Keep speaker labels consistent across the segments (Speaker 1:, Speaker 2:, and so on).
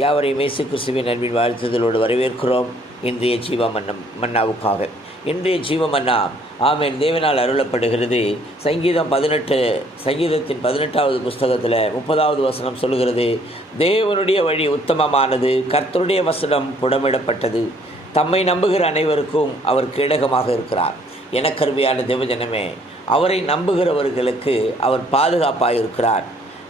Speaker 1: யாவரையும் இயேசு கிறிஸ்துவின் அன்பின் வாழ்த்துதலோடு வரவேற்கிறோம். இன்றைய ஜீவ மன்னம் மன்னாவுக்காக. இன்றைய ஜீவ மன்னா ஆமேன் தேவனால் அருளப்படுகிறது. சங்கீதம் பதினெட்டு சங்கீதத்தின் பதினெட்டாவது புஸ்தகத்தில் முப்பதாவது வசனம் சொல்லுகிறது தேவனுடைய வழி உத்தமமானது கர்த்தருடைய வசனம் புடமிடப்பட்டது. தம்மை நம்புகிற அனைவருக்கும் அவர் கீழகமாக இருக்கிறார். எனக்கருமையான தேவஜனமே அவரை நம்புகிறவர்களுக்கு அவர் பாதுகாப்பாக இருக்கிறார்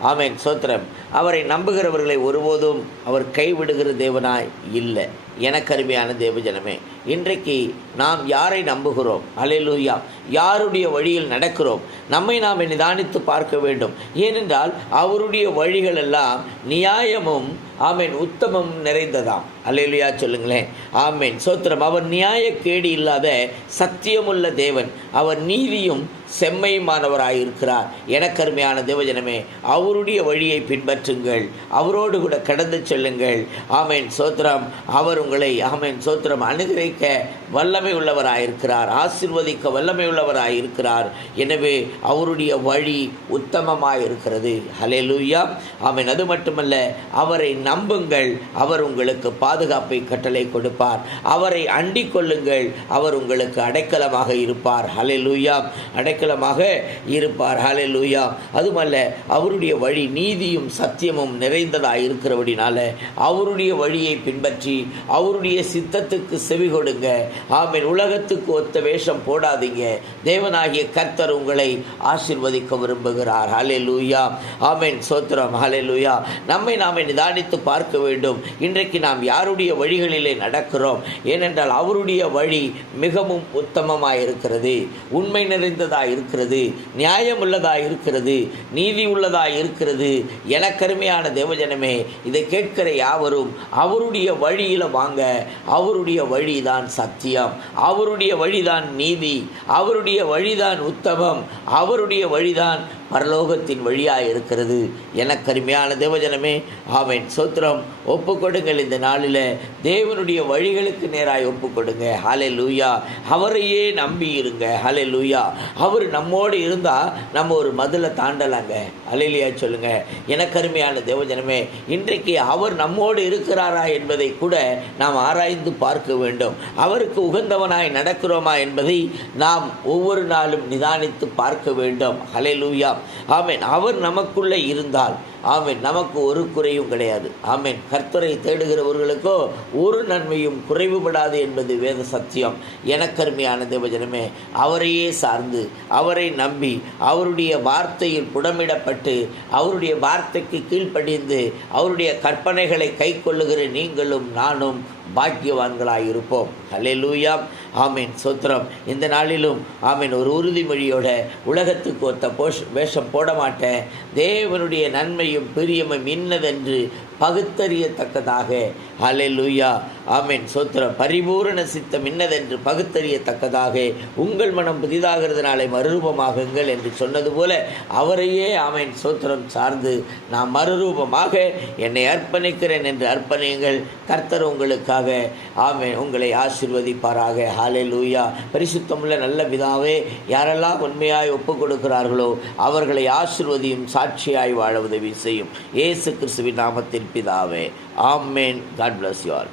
Speaker 1: ஆமேன். சோத்திரம். அவரை நம்புகிறவர்களை ஒருபோதும் அவர் கைவிடுகிற தேவனாய் இல்லை. எனக்கருமையான தேவஜனமே இன்றைக்கு நாம் யாரை நம்புகிறோம்? அலையலூயா யாருடைய வழியில் நடக்கிறோம்? நம்மை நாம் நிதானித்து பார்க்க வேண்டும். ஏனென்றால் அவருடைய வழிகள் எல்லாம் நியாயமும் ஆமேன் உத்தமம் நிறைந்ததாம். அலையலுயா சொல்லுங்களேன். ஆமேன். சோத்திரம். அவர் நியாய கேடு இல்லாத சத்தியமுள்ள தேவன். அவர் நீதியும் செம்மையுமானவராயிருக்கிறார் எனக்கருமையான தேவஜனமே அவருடைய வழியை பின்பற்றுங்கள். அவரோடு கூட கடந்து செல்லுங்கள். ஆமேன். சோத்திரம். அவர் உங்களை ஆமேன் சோத்திரம் அனுகிரகிக்க வல்லமை உள்ளவராயிருக்கிறார் ஆசிர்வதிக்க வல்லமை உள்ளவராயிருக்கிறார். எனவே அவருடைய வழி உத்தமமாக இருக்கிறது ஹலே லூயா அவன் அது மட்டுமல்ல அவரை நம்புங்கள். அவர் உங்களுக்கு பாதுகாப்பை கட்டளை கொடுப்பார். அவரை அண்டிக் கொள்ளுங்கள். அவர் உங்களுக்கு அடைக்கலமாக இருப்பார். ஹலே லூயா அடைக்கலமாக இருப்பார். ஹலே லூயா அதுமல்ல அவருடைய வழி நீதியும் சத்தியமும் நிறைந்ததாக இருக்கிறபடினால அவருடைய வழியை பின்பற்றி அவருடைய சித்தத்துக்கு செவி கொடுங்க. ஆமீன். உலகத்துக்கு ஒத்த வேஷம் போடாதீங்க. தேவனாகிய கர்த்தர் உங்களை ஆசிர்வதிக்க விரும்புகிறார். ஹலே லூயா ஆமீன். சோத்திரம். ஹலே லூயா நம்மை நாம் நிதானித்து பார்க்க வேண்டும். இன்றைக்கு நாம் யாருடைய வழிகளிலே நடக்கிறோம்? ஏனென்றால் அவருடைய வழி மிகவும் உத்தமமாக இருக்கிறது. உண்மை நிறைந்ததாக இருக்கிறது. நியாயம் உள்ளதாக இருக்கிறது. நீதி உள்ளதாக இருக்கிறது. எனக்கருமையான தேவஜனமே இதை கேட்கிற யாவரும் அவருடைய வழியில் வாங்க. அவருடைய வழி வழிதான் சத்தியம். அவருடைய வழிதான் நீதி. அவருடைய வழிதான் உத்தமம். அவருடைய வழிதான் பரலோகத்தின் வழியாக இருக்கிறது. எனக்கருமையான தேவஜனமே ஆவேன் சோத்திரம் ஒப்பு கொடுங்கள் இந்த நாளில் தேவனுடைய வழிகளுக்கு நேராய் ஒப்பு கொடுங்க ஹலே லூயா அவரையே நம்பி இருங்க ஹலே லூயா அவர் நம்மோடு இருந்தால் நம்ம ஒரு மதிலை தாண்டலாங்க. அலையிலையா சொல்லுங்க. எனக்கருமையான தேவஜனமே இன்றைக்கு அவர் நம்மோடு இருக்கிறாரா என்பதை கூட நாம் ஆராய்ந்து பார்க்க வேண்டும். அவருக்கு உகந்தவனாய் நடக்கிறோமா என்பதை நாம் ஒவ்வொரு நாளும் நிதானித்து பார்க்க வேண்டும். ஹலே லூயா ஆமேன். அவர் நமக்குள்ளே இருந்தால் ஆமீன். நமக்கு ஒரு குறையும் கிடையாது. ஆமேன். கர்த்தரை தேடுகிறவர்களுக்கோ ஒரு நன்மையும் குறைவுபடாது என்பது வேத சத்தியம். எனக்கருமையான தேவஜனமே அவரையே சார்ந்து அவரை நம்பி அவருடைய வார்த்தையில் புடமிடப்பட்டு அவருடைய வார்த்தைக்கு கீழ்ப்படிந்து அவருடைய கற்பனைகளை கை கொள்ளுகிற நீங்களும் நானும் பாக்கியவான்களாய் இருப்போம் ஹலே லூயாம் ஆமீன். சொத்திரம். இந்த நாளிலும் ஆமீன் ஒரு உறுதிமொழியோட உலகத்துக்கு ஒத்த போஷ் வேஷம் போட மாட்டேன் தேவனுடைய நன்மை நன்மையும் பிரியமும் இன்னதென்று பகுத்தறியத்தக்கதாக. ஹலே லூயா ஆமேன். சொத்திரம். பரிபூரண சித்தம் இன்னதென்று பகுத்தறியத்தக்கதாக. உங்கள் மனம் புதிதாகிறதுனாலே மறுரூபமாகுங்கள் என்று சொன்னது போல அவரையே ஆமேன் சோத்திரம் சார்ந்து நான் மறுரூபமாக என்னை அர்ப்பணிக்கிறேன் என்று அர்ப்பணியுங்கள். கர்த்தர் உங்களுக்காக ஆமேன் உங்களை ஆசிர்வதிப்பாராக. ஹாலே லூயா பரிசுத்தமுள்ள நல்ல விதாவே யாரெல்லாம் உண்மையாய் ஒப்புக் கொடுக்கிறார்களோ அவர்களை ஆசிர்வதியும் சாட்சியாய் வாழ உதவி செய்யும். ஏசு கிறிஸ்துவின் நாமத்தின் பிதாவே. ஆமேன். God bless you all